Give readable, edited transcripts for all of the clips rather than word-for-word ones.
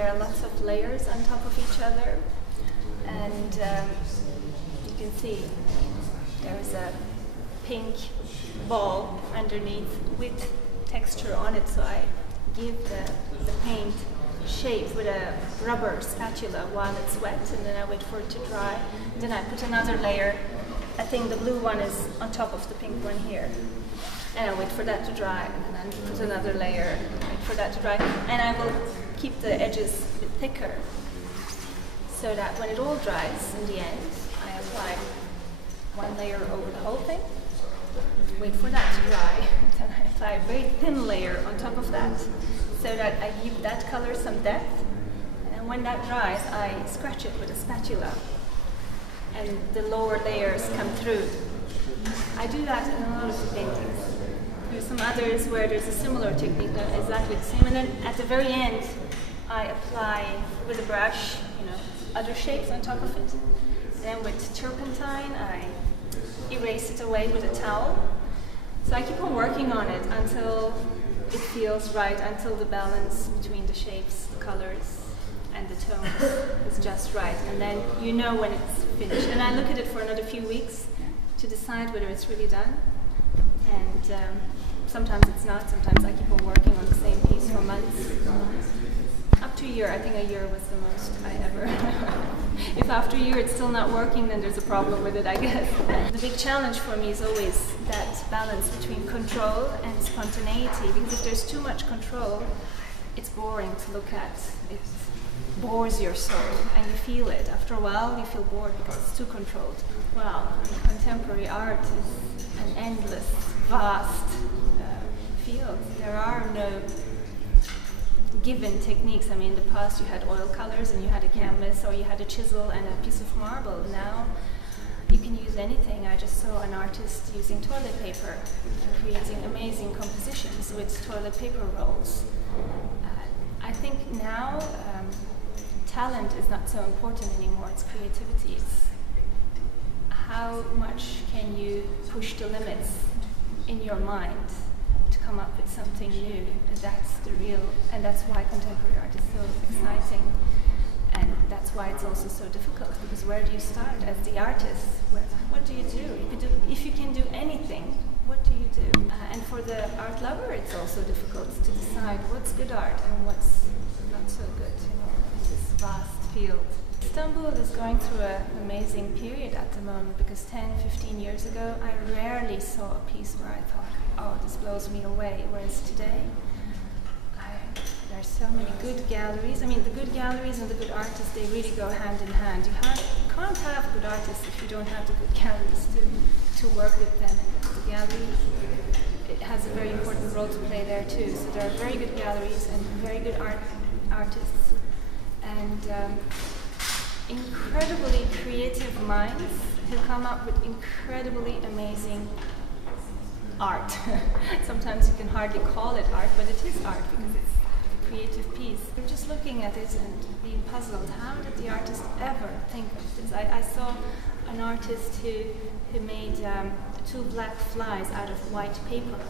there are lots of layers on top of each other, and you can see there's a pink ball underneath with texture on it, so I give the paint shape with a rubber spatula while it's wet, and then I wait for it to dry. Then I put another layer. I think the blue one is on top of the pink one here. And I wait for that to dry, and then I put another layer, wait for that to dry. And I will keep the edges a bit thicker, so that when it all dries in the end, I apply one layer over the whole thing, wait for that to dry, then I apply a very thin layer on top of that, so that I give that color some depth. And when that dries, I scratch it with a spatula, and the lower layers come through. I do that in a lot of the paintings. There's some others where there's a similar technique, not exactly the same. And then at the very end, I apply with a brush, other shapes on top of it. Then with turpentine, I erase it away with a towel. So I keep on working on it until it feels right, until the balance between the shapes, the colors, and the tones is just right. And then you know when it's finished. And I look at it for another few weeks to decide whether it's really done. And sometimes it's not. Sometimes I keep on working on the same piece for months. Up to a year. I think a year was the most I ever. If after a year it's still not working, then there's a problem with it, I guess. The big challenge for me is always that balance between control and spontaneity, because if there's too much control, it's boring to look at. It bores your soul, and you feel it. After a while, you feel bored because it's too controlled. Well, contemporary art is an endless, vast field. There are no given techniques. I mean, in the past you had oil colors and you had a canvas, or you had a chisel and a piece of marble. Now you can use anything. I just saw an artist using toilet paper and creating amazing compositions with toilet paper rolls. I think now talent is not so important anymore, it's creativity. It's how much can you push the limits in your mind to come up with something new, and that's the real, and that's why contemporary art is so exciting, and that's why it's also so difficult, because where do you start as the artist? What do you do? If you can do anything, what do you do? And for the art lover, it's also difficult to decide what's good art and what's not so good, in this vast field. Istanbul is going through an amazing period at the moment, because 10-15 years ago I rarely saw a piece where I thought, oh, this blows me away, whereas today there's so many good galleries. I mean, the good galleries and the good artists, they really go hand in hand. You can't have good artists if you don't have the good galleries to work with them. And the gallery, it has a very important role to play there too. So there are very good galleries and very good artists, and incredibly creative minds who come up with incredibly amazing art. Sometimes you can hardly call it art, but it is art because it's a creative piece. I'm just looking at it and being puzzled. How did the artist ever think of this? I saw an artist who made two black flies out of white paper.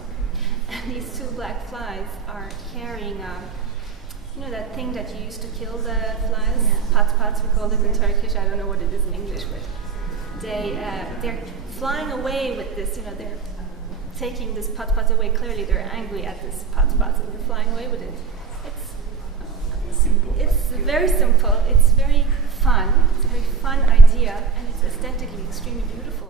And these two black flies are carrying that thing that you used to kill the flies? Pat, we call it in Turkish. I don't know what it is in English, but they're flying away with this, they're taking this pat away. Clearly they're angry at this pat, and they're flying away with it. It's very simple, it's very fun, it's a very fun idea, and it's aesthetically extremely beautiful.